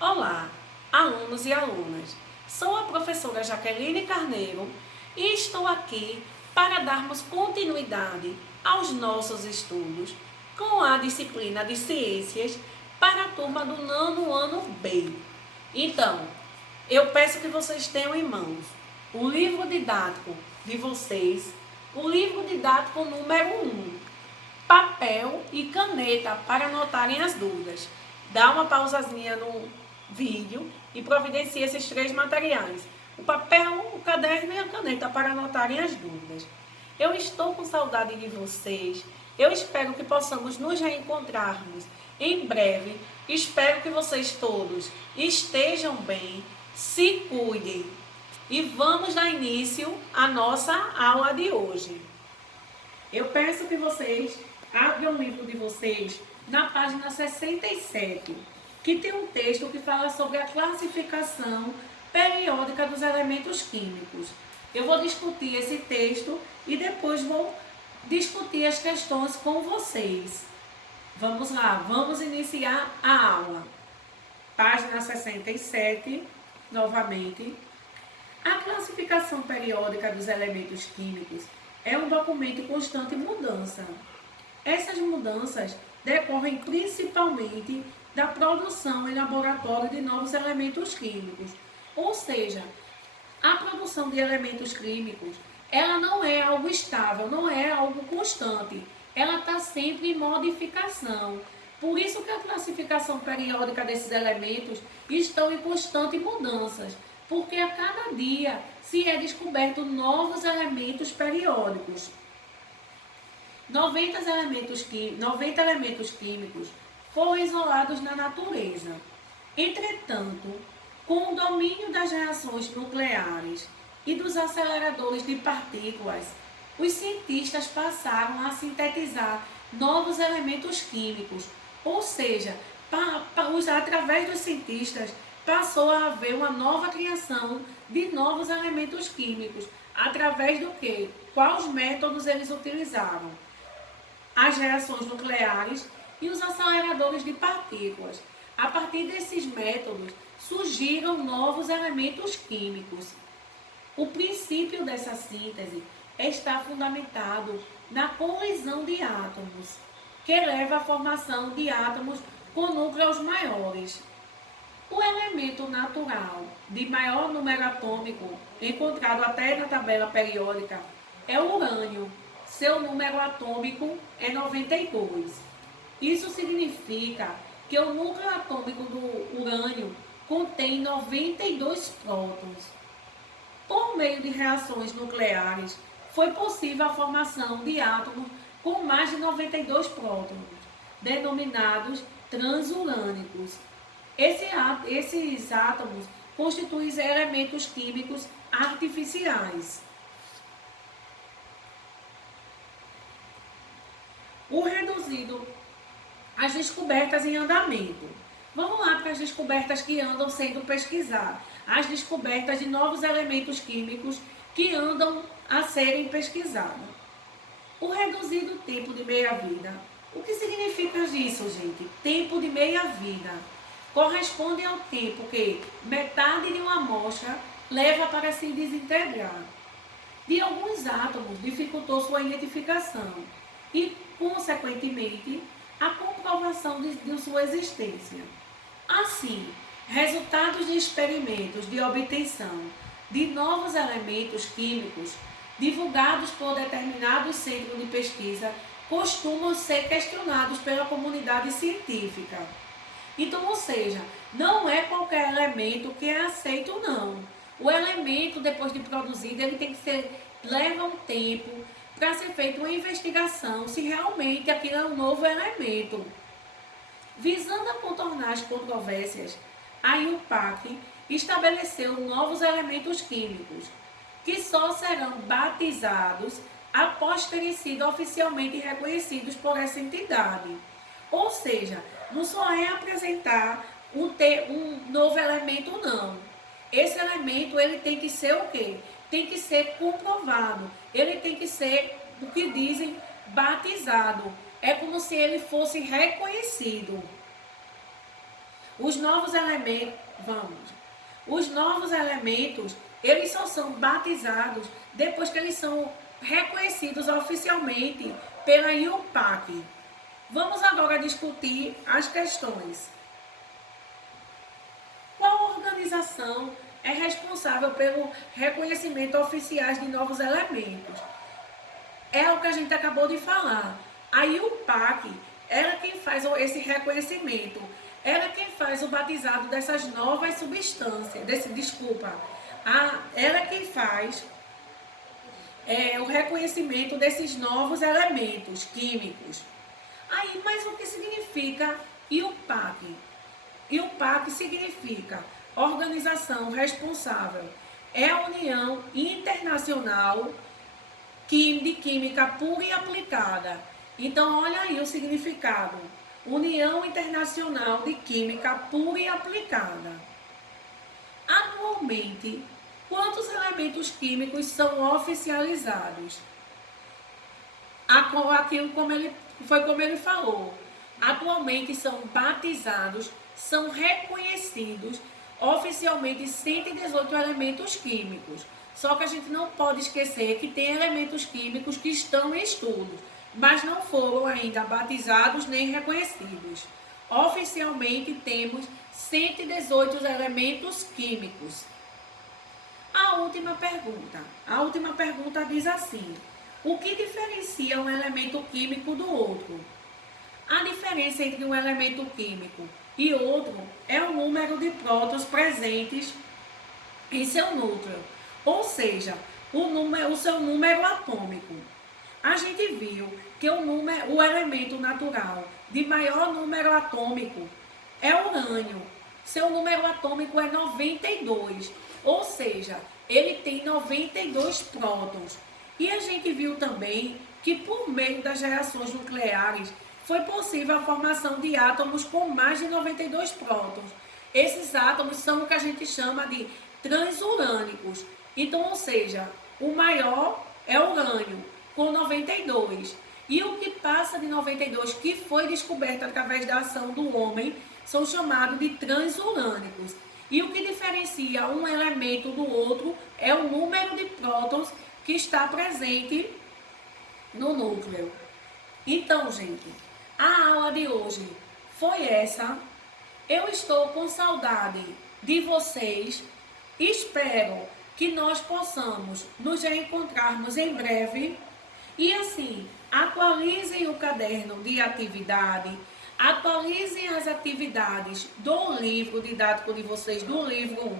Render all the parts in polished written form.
Olá, alunos e alunas. Sou a professora Jaqueline Carneiro e estou aqui para darmos continuidade aos nossos estudos com a disciplina de Ciências para a turma do nono ano B. Então, eu peço que vocês tenham em mãos o livro didático de vocês, o livro didático número 1, papel e caneta para anotarem as dúvidas. Dá uma pausazinha no vídeo e providencie esses 3 materiais: o papel, o caderno e a caneta para anotarem as dúvidas. Eu estou com saudade de vocês. Eu espero que possamos nos reencontrarmos em breve. Espero que vocês todos estejam bem, se cuidem. E vamos dar início à nossa aula de hoje. Eu peço que vocês abram o livro de vocês na página 67, que tem um texto que fala sobre a classificação periódica dos elementos químicos. Eu vou discutir esse texto e depois vou discutir as questões com vocês. Vamos lá, vamos iniciar a aula. Página 67, novamente. A classificação periódica dos elementos químicos é um documento em constante mudança. Essas mudanças decorrem principalmente da produção em laboratório de novos elementos químicos. Ou seja, a produção de elementos químicos, ela não é algo estável, não é algo constante. Ela está sempre em modificação. Por isso que a classificação periódica desses elementos estão em constante mudanças, porque a cada dia se é descoberto novos elementos periódicos. 90 elementos químicos foram isolados na natureza. Entretanto, com o domínio das reações nucleares e dos aceleradores de partículas, os cientistas passaram a sintetizar novos elementos químicos, ou seja, através dos cientistas passou a haver uma nova criação de novos elementos químicos. Através do quê? Quais métodos eles utilizaram? As reações nucleares e os aceleradores de partículas. A partir desses métodos, surgiram novos elementos químicos. O princípio dessa síntese está fundamentado na colisão de átomos, que leva à formação de átomos com núcleos maiores. O elemento natural de maior número atômico, encontrado até na tabela periódica, é o urânio. Seu número atômico é 92. Isso significa que o núcleo atômico do urânio contém 92 prótons. Por meio de reações nucleares, foi possível a formação de átomos com mais de 92 prótons, denominados transurânicos. Esses átomos constituem elementos químicos artificiais. O reduzido às descobertas em andamento. Vamos lá para as descobertas que andam sendo pesquisadas. As descobertas de novos elementos químicos que andam a serem pesquisados. O reduzido tempo de meia-vida. O que significa isso, gente? Tempo de meia-vida corresponde ao tempo que metade de uma amostra leva para se desintegrar. De alguns átomos dificultou sua identificação e, consequentemente, a comprovação de sua existência. Assim, resultados de experimentos de obtenção de novos elementos químicos divulgados por determinados centros de pesquisa costumam ser questionados pela comunidade científica. Então, ou seja, não é qualquer elemento que é aceito, não. O elemento, depois de produzido, ele tem que ser, leva um tempo para ser feita uma investigação se realmente aquilo é um novo elemento. Visando a contornar as controvérsias, a IUPAC estabeleceu novos elementos químicos, que só serão batizados após terem sido oficialmente reconhecidos por essa entidade. Ou seja, não só é apresentar um novo elemento, não. Esse elemento ele tem que ser o quê? Tem que ser comprovado. Ele tem que ser, o que dizem, batizado. É como se ele fosse reconhecido. Os novos elementos, os novos elementos, eles só são batizados depois que eles são reconhecidos oficialmente pela IUPAC. Vamos agora discutir as questões. Qual organização é responsável pelo reconhecimento oficiais de novos elementos? É o que a gente acabou de falar. A IUPAC, ela é quem faz esse reconhecimento. Ela é quem faz o batizado dessas novas substâncias. Ela é quem faz o reconhecimento desses novos elementos químicos. Aí, mas o que significa IUPAC? IUPAC significa Organização Responsável. É a União Internacional de Química Pura e Aplicada. Então, olha aí o significado. União Internacional de Química Pura e Aplicada. Atualmente, quantos elementos químicos são oficializados? Aquilo como ele falou. Atualmente são batizados, são reconhecidos oficialmente 118 elementos químicos. Só que a gente não pode esquecer que tem elementos químicos que estão em estudo, mas não foram ainda batizados nem reconhecidos. Oficialmente temos 118 elementos químicos. A última pergunta diz assim: o que diferencia um elemento químico do outro? A diferença entre um elemento químico e outro é o número de prótons presentes em seu núcleo, ou seja, o seu número atômico. A gente viu que o elemento natural de maior número atômico é o urânio. Seu número atômico é 92, ou seja, ele tem 92 prótons. E a gente viu também que por meio das reações nucleares foi possível a formação de átomos com mais de 92 prótons. Esses átomos são o que a gente chama de transurânicos. Então, ou seja, o maior é o urânio, com 92. E o que passa de 92, que foi descoberto através da ação do homem, são chamados de transurânicos. E o que diferencia um elemento do outro é o número de prótons que está presente no núcleo. Então, gente, a aula de hoje foi essa. Eu estou com saudade de vocês. Espero que nós possamos nos reencontrarmos em breve. E assim, atualizem o caderno de atividade, atualizem as atividades do livro didático de vocês, do livro 1.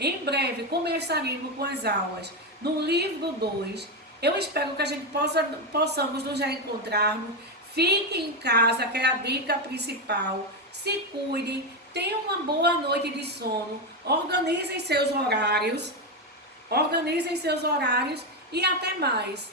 Em breve começaremos com as aulas no livro 2. Eu espero que a gente possamos nos reencontrarmos. Fiquem em casa, que é a dica principal. Se cuidem, tenham uma boa noite de sono, organizem seus horários e até mais.